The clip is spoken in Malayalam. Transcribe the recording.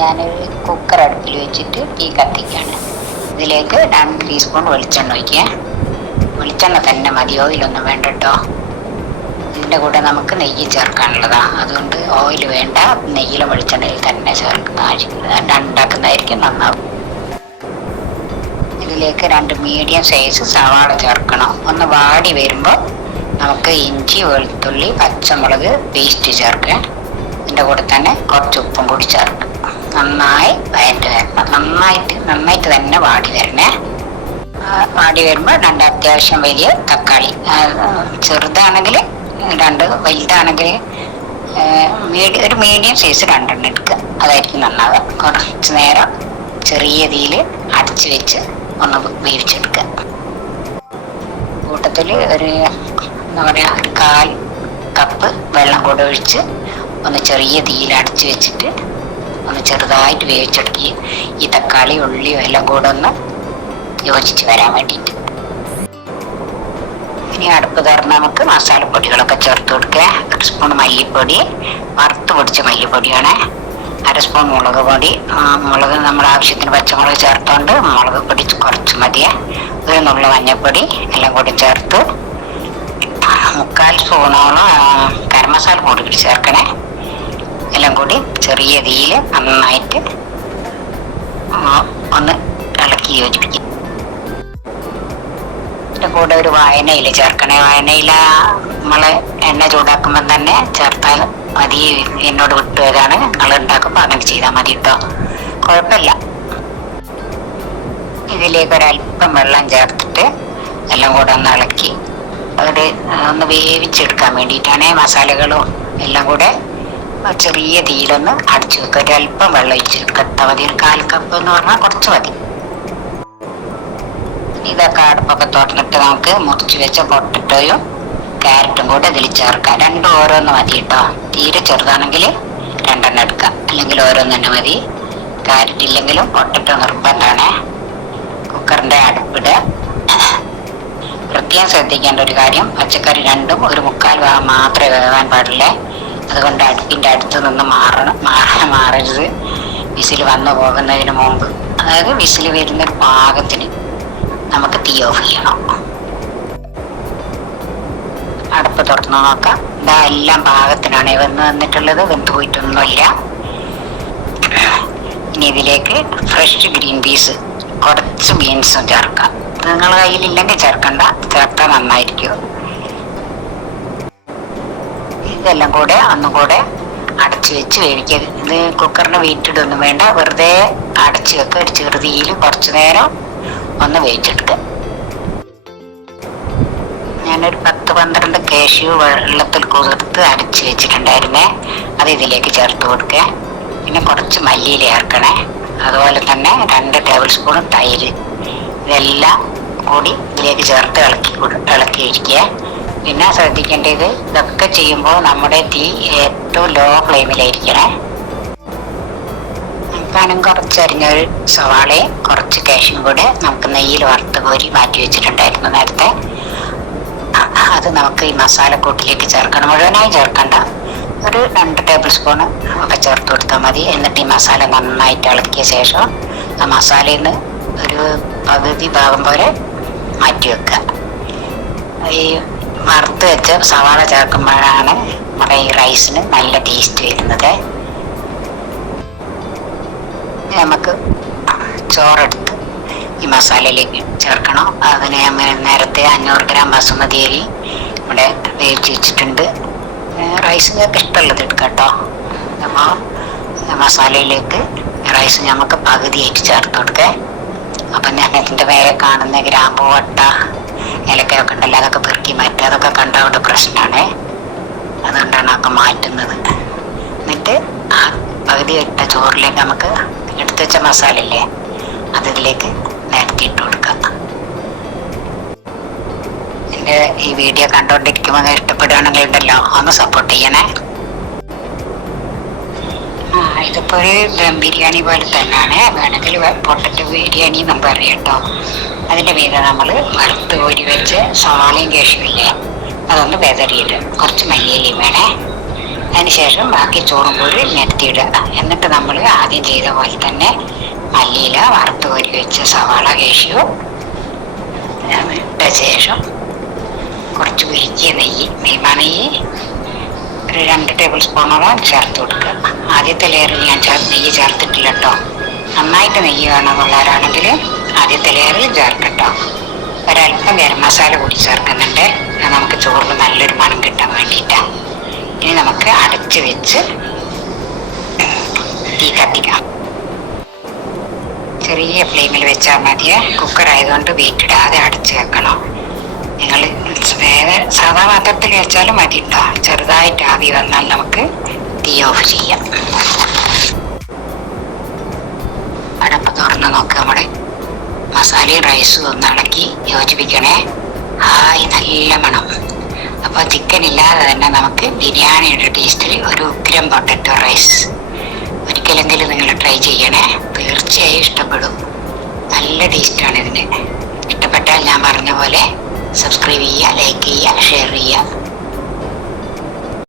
ഞാനൊരു കുക്കർ അടുപ്പിൽ വെച്ചിട്ട് തീ കത്തിക്കുകയാണ്. ഇതിലേക്ക് 2 ടീസ്പൂൺ വെളിച്ചെണ്ണ ഒഴിക്കുക. വെളിച്ചെണ്ണ തന്നെ മതി, ഓയിലൊന്നും വേണ്ട കേട്ടോ. ഇതിൻ്റെ കൂടെ നമുക്ക് നെയ്യ് ചേർക്കാനുള്ളതാണ്. അതുകൊണ്ട് ഓയിൽ വേണ്ട, നെയ്യിലും വെളിച്ചെണ്ണയിൽ തന്നെ ഉണ്ടാക്കുന്നതായിരിക്കും നന്നാവും. ഇതിലേക്ക് 2 മീഡിയം സൈസ് സവാള ചേർക്കണം. ഒന്ന് വാടി വരുമ്പോൾ നമുക്ക് ഇഞ്ചി, വെളുത്തുള്ളി, പച്ചമുളക് പേസ്റ്റ് ചേർക്കുക. ഇതിൻ്റെ കൂടെ തന്നെ കുറച്ച് ഉപ്പും കൂടി ചേർക്കുക. നന്നായി വഴറ്റി വരണം. നന്നായിട്ട് തന്നെ വാടി വരണേ. വാടി വരുമ്പോൾ 2 അത്യാവശ്യം വലിയ തക്കാളി, ചെറുതാണെങ്കിൽ 2, വലുതാണെങ്കിൽ ഒരു മീഡിയം സൈസ് 2 എടുക്കുക. അതായിരിക്കും നന്നാവുക. കുറച്ച് നേരം ചെറിയ തീയിൽ അടച്ച് വെച്ച് ഒന്ന് വേവിച്ചെടുക്കുക. കൂട്ടത്തിൽ ഒരു 1/4 കപ്പ് വെള്ളം കൂടെ ഒഴിച്ച് ഒന്ന് ചെറിയ തീയിൽ അടച്ച് വെച്ചിട്ട് ഒന്ന് ചെറുതായിട്ട് വേവിച്ചെടുക്കുക. ഈ തക്കാളി, ഉള്ളിയും എല്ലാം കൂടെ ഒന്ന് യോജിച്ച് വരാൻ വേണ്ടിയിട്ട്. ഇനി അടുപ്പ് തുറന്ന് നമുക്ക് മസാലപ്പൊടികളൊക്കെ ചേർത്ത് കൊടുക്കുക. 1 സ്പൂൺ മല്ലിപ്പൊടി, വറുത്ത് പൊടിച്ച മല്ലിപ്പൊടിയാണ്. 1 സ്പൂൺ മുളക് പൊടി. മുളക് നമ്മുടെ ആവശ്യത്തിന് പച്ചമുളക് ചേർത്തുകൊണ്ട് മുളക് പൊടി കുറച്ച് മതിയെ. 1 നുള്ളു മഞ്ഞൾപ്പൊടി എല്ലാം കൂടി ചേർത്ത് 3/4 സ്പൂണോളം ഗരം മസാല പൊടി ചേർക്കണേ. എല്ലാം കൂടി ചെറിയ തീയിൽ നന്നായിട്ട് ഒന്ന് ഇളക്കി യോജിപ്പിക്കും. ഇതിൻ്റെ കൂടെ ഒരു വാഴയില ചേർക്കണേ. വാഴയില നമ്മൾ എണ്ണ ചൂടാക്കുമ്പോൾ തന്നെ ചേർത്താൽ മതി. എന്നോട് വിട്ടുവരാണ്, നിങ്ങൾ ഉണ്ടാക്കുമ്പോൾ അങ്ങനെ ചെയ്താൽ മതി കേട്ടോ, കുഴപ്പമില്ല. ഇതിലേക്ക് ഒരല്പം വെള്ളം ചേർത്തിട്ട് എല്ലാം കൂടെ ഒന്ന് ഇളക്കി ഒന്ന് വേവിച്ചെടുക്കാൻ വേണ്ടിയിട്ടാണ്. മസാലകളും എല്ലാം കൂടെ ചെറിയ തീയിലൊന്ന് അടച്ചു വെക്കുക. ഒരല്പം വെള്ളം ഒഴിച്ചെടുത്താൽ മതി. 1/4 കപ്പ് എന്ന് പറഞ്ഞാൽ കുറച്ച് മതി. ഇതൊക്കെ അടുപ്പൊക്കെ തുറന്നിട്ട് നമുക്ക് മുറിച്ച് വെച്ച പൊട്ടറ്റോയും ക്യാരറ്റും കൂടെ ഇതിൽ ചേർക്കാം. 2 ഓരോന്ന് മതി കേട്ടോ. തീരെ ചെറുതാണെങ്കിൽ 2 എടുക്കാം, അല്ലെങ്കിൽ ഓരോന്ന് തന്നെ മതി. ക്യാരറ്റ് ഇല്ലെങ്കിലും പൊട്ടറ്റോ നിർബന്ധമാണ്. കുക്കറിൻ്റെ അടുപ്പിടുക. പ്രത്യേകം ശ്രദ്ധിക്കേണ്ട ഒരു കാര്യം, പച്ചക്കറി രണ്ടും 1/4 ഭാഗം മാത്രമേ വേവാൻ പാടില്ല. അതുകൊണ്ട് അടുപ്പിൻ്റെ അടുത്ത് നിന്ന് മാറരുത്. വിസിൽ വന്നു പോകുന്നതിന് മുമ്പ്, അതായത് വിസിൽ വരുന്നൊരു പാകത്തിന് നമുക്ക് തീ ഓഫ് ചെയ്യണം. അടുപ്പ് തുറന്ന് നോക്കാം. ഇതാ എല്ലാം പാകത്തിനാണ് വന്നിട്ടുള്ളത്, വെന്ത് പോയിട്ടൊന്നുമില്ല. ഇനി ഇതിലേക്ക് ഫ്രഷ് ഗ്രീൻ പീസ്, കുറച്ച് ബീൻസും ചേർക്കാം. നിങ്ങൾ കയ്യിലില്ലെങ്കിൽ ചേർക്കണ്ട, ചേർത്താൽ നന്നായിരിക്കും. ഇതെല്ലാം കൂടെ ഒന്നുകൂടെ അടച്ചു വെച്ച് വേവിക്കുക. ഇത് കുക്കറിന് വെയിറ്റിടൊന്നും വേണ്ട, വെറുതെ അടച്ചു വെക്കുക. ഒരു ചെറുതീയിൽ കുറച്ചു നേരം ഒന്ന് വേവിച്ചെടുക്കുക. ഞാനൊരു 10-12 കാഷ്യൂ വെള്ളത്തിൽ കുതിർത്ത് അരച്ച് വെച്ചിട്ടുണ്ടായിരുന്നേ, അത് ഇതിലേക്ക് ചേർത്ത് കൊടുക്കുക. പിന്നെ കുറച്ച് മല്ലിയില ചേർക്കണേ. അതുപോലെ തന്നെ 2 ടേബിൾ സ്പൂൺ തൈര്. ഇതെല്ലാം കൂടി ഇതിലേക്ക് ചേർത്ത് ഇളക്കിയിരിക്കുക. പിന്നെ ശ്രദ്ധിക്കേണ്ടത്, ഇതൊക്കെ ചെയ്യുമ്പോൾ നമ്മുടെ തീ ഏറ്റവും ലോ ഫ്ലെയിമിലായിരിക്കണേ. ഞാനും കുറച്ച് അരിഞ്ഞൊരു സവാളയും കുറച്ച് കാഷ്യും കൂടെ നമുക്ക് നെയ്യിൽ വറുത്ത് കോരി മാറ്റി വെച്ചിട്ടുണ്ടായിരുന്നു നേരത്തെ. അത് നമുക്ക് ഈ മസാലക്കൂട്ടിലേക്ക് ചേർക്കണം. മുഴുവനായി ചേർക്കണ്ട, ഒരു 2 ടേബിൾ സ്പൂൺ ഒക്കെ ചേർത്ത് കൊടുത്താൽ മതി. എന്നിട്ട് ഈ മസാല നന്നായിട്ട് ഇളക്കിയ ശേഷം ആ മസാലയിൽ നിന്ന് ഒരു പകുതി ഭാഗം പോലെ മാറ്റി വെക്കുക. ഈ വറുത്ത് വെച്ച് സവാള ചേർക്കുമ്പോഴാണ് നമ്മുടെ ഈ റൈസിന് നല്ല ടേസ്റ്റ് വരുന്നത്. നമുക്ക് ചോറെടുത്ത് ഈ മസാലയിലേക്ക് ചേർക്കണം. അതിന് നേരത്തെ 500 ഗ്രാം ബസുമതി അരി ഇവിടെ വേവിച്ച് വെച്ചിട്ടുണ്ട്. റൈസ് ഞങ്ങൾക്ക് ഇഷ്ടമുള്ളത് എടുക്കാം കേട്ടോ. അപ്പോൾ മസാലയിലേക്ക് റൈസ് നമുക്ക് പകുതിയായിട്ട് ചേർത്ത് കൊടുക്കുക. അപ്പം ഞാൻ ഇതിൻ്റെ മേലെ കാണുന്ന ഗ്രാമ്പൂ, വട്ട, ഏലക്കയൊക്കെ ഉണ്ടല്ലോ, അതൊക്കെ പെറുക്കി മാറ്റുക. അതൊക്കെ കണ്ടവിടെ പ്രശ്നമാണ്, അതുകൊണ്ടാണ് അതൊക്കെ മാറ്റുന്നത്. എന്നിട്ട് ആ പകുതി ഇട്ട ചോറിലേക്ക് നമുക്ക് എടുത്തു വെച്ച മസാല ഇല്ലേ, അതിലേക്ക് നേരത്തെ ഇട്ട് കൊടുക്കാം. എൻ്റെ ഈ വീഡിയോ കണ്ടുകൊണ്ടിരിക്കുമ്പോൾ ഇഷ്ടപ്പെടുകയാണെങ്കിൽ ഉണ്ടല്ലോ ഒന്ന് സപ്പോർട്ട് ചെയ്യണേ. ഇതിപ്പോൾ ഒരു ദം ബിരിയാണി പോലെ തന്നെയാണ്. വേണമെങ്കിൽ പൊട്ടറ്റോ ബിരിയാണി എന്നും പറയും കേട്ടോ. അതിൻ്റെ മീതെ നമ്മൾ വറുത്ത് കോരി വെച്ച് സവാളയും കാഷ്യും ഇല്ലേ, അതൊന്ന് വെതറിയിട്ട് കുറച്ച് മല്ലിയിലയും വേണേ. അതിനുശേഷം ബാക്കി ചോറും കൂടി നിരത്തിയിടുക. എന്നിട്ട് നമ്മൾ ആദ്യം ചെയ്ത പോലെ തന്നെ മല്ലിയില, വറുത്ത് കോരി വെച്ച സവാള കേശു ഇട്ട ശേഷം കുറച്ച് ഉരുക്കിയ നെയ്യ് ഒരു 2 ടേബിൾ സ്പൂണോളം ചേർത്ത് കൊടുക്കുക. ആദ്യത്തെ ലെയറിൽ ഞാൻ നെയ്യ് ചേർത്തിട്ടില്ല കേട്ടോ. നന്നായിട്ട് നെയ്യ് വേണമെന്നുള്ളവരാണെങ്കിൽ ആദ്യത്തെ ലെയറിൽ ചേർക്കട്ടോ. ഒരല്പം ഗരം മസാല കൂടി ചേർക്കുന്നുണ്ട്, നമുക്ക് ചോറിന് നല്ലൊരു മണം കിട്ടാൻ വേണ്ടിയിട്ടാണ്. ഇനി നമുക്ക് അടച്ച് വെച്ച് തീ കത്തിക്കാം. ചെറിയ ഫ്ലെയിമിൽ വെച്ചാൽ മതിയെ. കുക്കറായതുകൊണ്ട് വെയിറ്റ് ഇടാതെ അടച്ച് വെക്കണം. നിങ്ങൾ സാധാ പാത്രത്തിൽ വെച്ചാലും മതി കേട്ടോ. ചെറുതായിട്ട് ആവി വന്നാൽ നമുക്ക് തീ ഓഫ് ചെയ്യാം. അടപ്പ് തുറന്ന് നോക്കുക. നമ്മുടെ മസാലയും റൈസും ഒന്ന് ഇളക്കി യോജിപ്പിക്കണേ. ഹായ്, നല്ല മണം. അപ്പോൾ ചിക്കൻ ഇല്ലാതെ തന്നെ നമുക്ക് ബിരിയാണിയുടെ ടേസ്റ്റിൽ ഒരു ഉഗ്രം പൊട്ടറ്റോ റൈസ് ഒരിക്കലെങ്കിലും നിങ്ങൾ ട്രൈ ചെയ്യണേ. തീർച്ചയായും ഇഷ്ടപ്പെടും. നല്ല ടേസ്റ്റാണ് ഇതിന്. ഇഷ്ടപ്പെട്ടാൽ ഞാൻ പറഞ്ഞ പോലെ സബ്സ്ക്രൈബ് ചെയ്യുക, ലൈക്ക് ചെയ്യുക, ഷെയർ ചെയ്യുക.